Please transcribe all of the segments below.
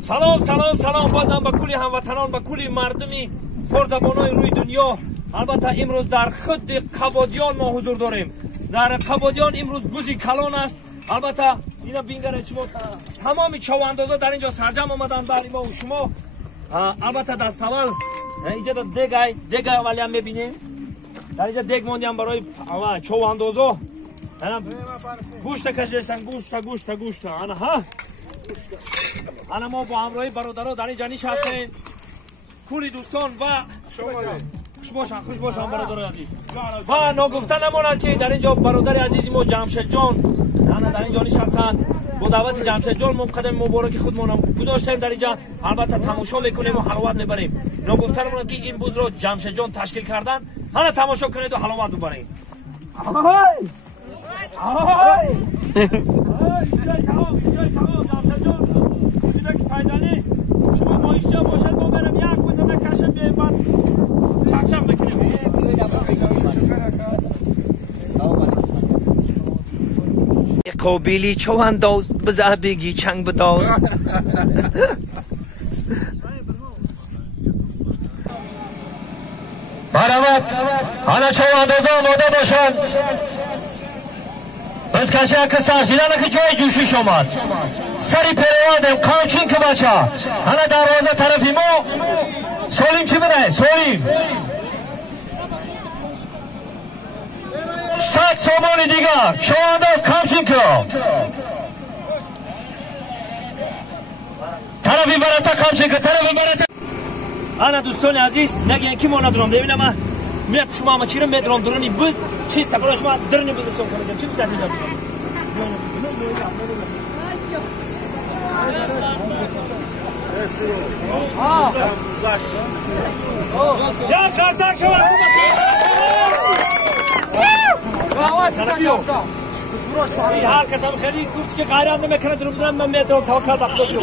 سلام سلام سلام بازم به کلی هموطنان، به کلی مردمی پرزبانای روی دنیا. البته امروز در خود کبودیون ما حضور داریم. در کبودیون امروز بوزی کلون است. البته اینا بینگره شما تمامی چواندازا در اینجا سرجم آمدن برای ما و شما. البته دست اول اینجا دیگ اولی هم میبینیم. در اینجا دیگ موندیم برای چواندازا. گوشت کشیدن، گوشت انا ما با همراهی برادرها در اینجا نشستیم. کلی دوستان و خوش باشن برادرای عزیز. و نگفته نماند که در اینجا برادر عزیزی ما جمشید جان در اینجا نشستند. با دعوت جمشید جان ما قدم مبارک خودمون گذاشتیم در اینجا. البته تماشا میکنیم و حلاوت میبریم. نگفته نماند که این بوز رو جمشید جان تشکیل کردن. حالا تماشا کنید و حلاوت ببرید. فایدالی شما با اینجا باشد با برم یک بزنم کشم بیایم بعد چکچک بکنیم. قابلی چو انداز بزه بگی چنگ بداز. برامد حالا چو اندازه آماده باشن. بزکشی که سرشیدن که جای جوشش آمد. سری پیروادم کانچین که بچه حالا دروازه طرفی ما. سولیم چی بده؟ سولیم 100 سامان دیگر شما انداز کانچین که طرفی برده کانچین که طرفی برده. انا دوستان عزیز نگین که ما ندارم ببینم من میپ شما اما چی رو میدرم درونی بود چیست برای شما درنی بودستم کنم چی بودن میدم یا خرچک شما هر کسام خیلی گفت که غیرت نمیکنه درو بدن من میدرم توکل به خدا جو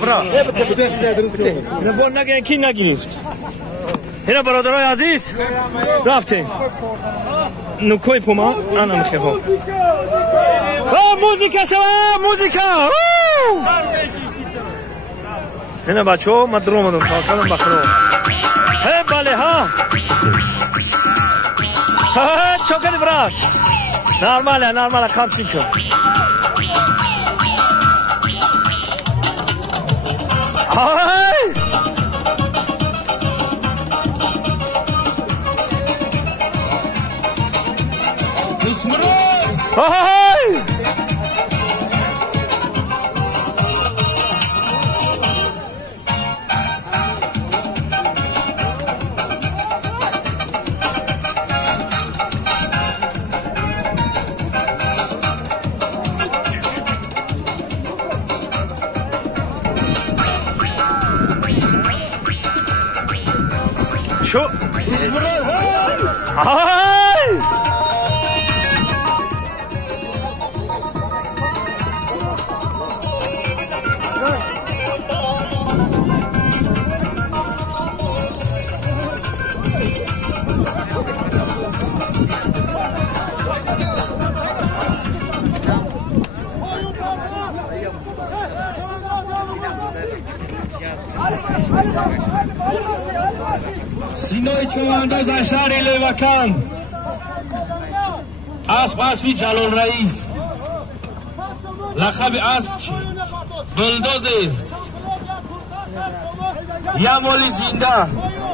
برا اینو نگین کی نگرفت. اینا برادرای عزیز رفتیم نکوی پوما انا میخوام موزیکا شما موزیکا اینا بچه‌ها ما درو اومدم کارم بخرو هی بله ها چوکلی برات نرماله کانچین کن دستمرود شو سینای چوانداز اشهر لیوکان اسبی جلال رئیس لقب اسب بلدوزر یا مولی زنده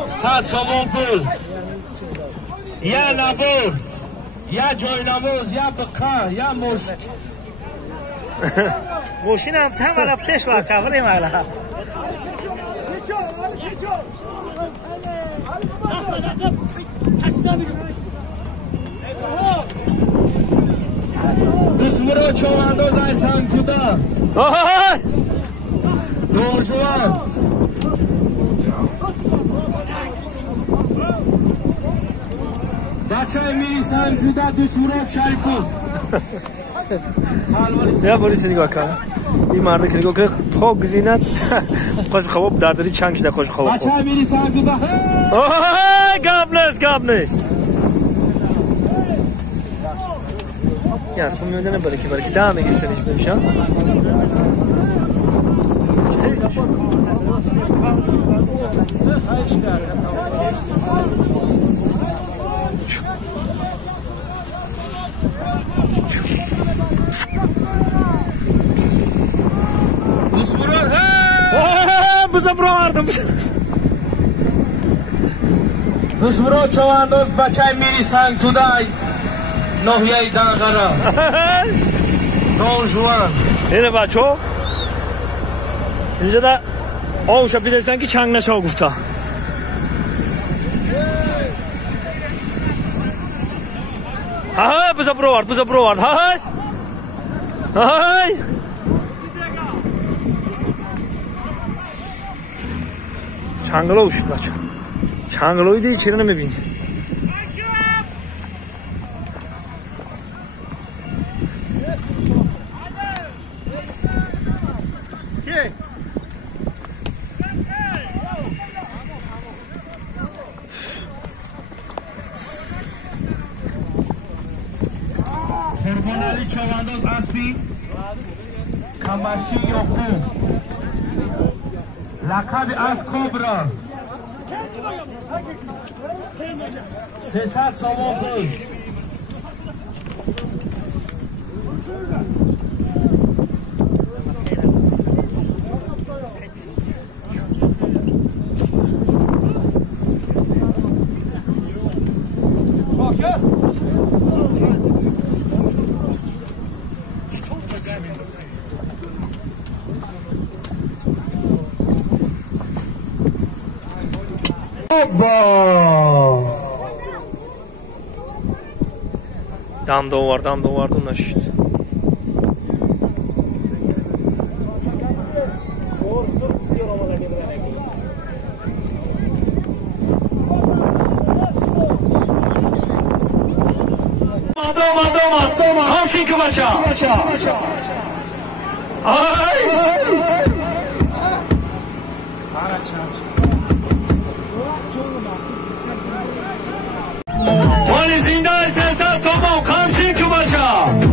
100 سامان پول یا نبور یا جاینماز یا بقا یا مشک موشین هم تم رفتش و کفره مالا دستمرود چوانداز ایسان کدا دورجوان بچه میریسان کدا دستمرود شریپاو یا پلیس نگاه کن این مرد که نگاه کنه خواب گزینت خوش خواب درداری چند کشده خوش خواب بچه میریسان کدا گاب نیست یه از پول میوندنه برای که ده میگیرتنش بمیشن Дустмурод بزبراردم Дустмурод чавандоз бачай мирисанд тудай ноҳияи Данғара Дон Жуан اینه بچه ها اینجا در آوشا بیدرسن که چنگ نشا گفتا های بزا بروارد های چنگلو شد بچه چنگلوی دیگه چیره نمیبینی Фургонали чавандоз аспи Камаши Ёқуб лақаби аз Кобра 300 сомон пул دم دوارد اون نشید همشین که بچه مالی زنده 300 سومون همشین که بچه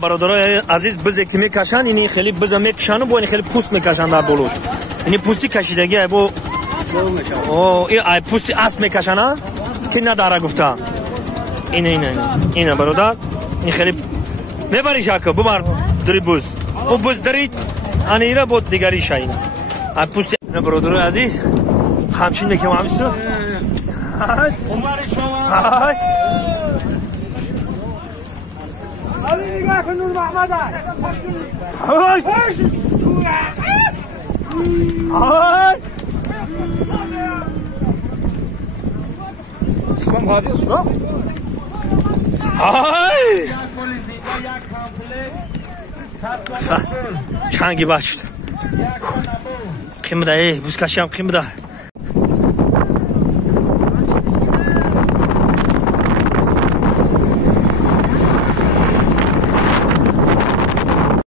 برادرای عزیز بزه که میکشن اینی خیلی بزه میکشن و با این خیلی پوست میکشن در دلوش اینی پوستی کشیدگی با این پوستی اسب میکشن که نداره گفته اینه برادر این خیلی میبری شاکه ببر داری بوز او بوز دارید انیره بود دیگری شاینه پوستی برادرای عزیز همچین میکنم همیستو نور محمد اسمم هادی است چنگی باشد قیم بده بوزکشی هم قیم بده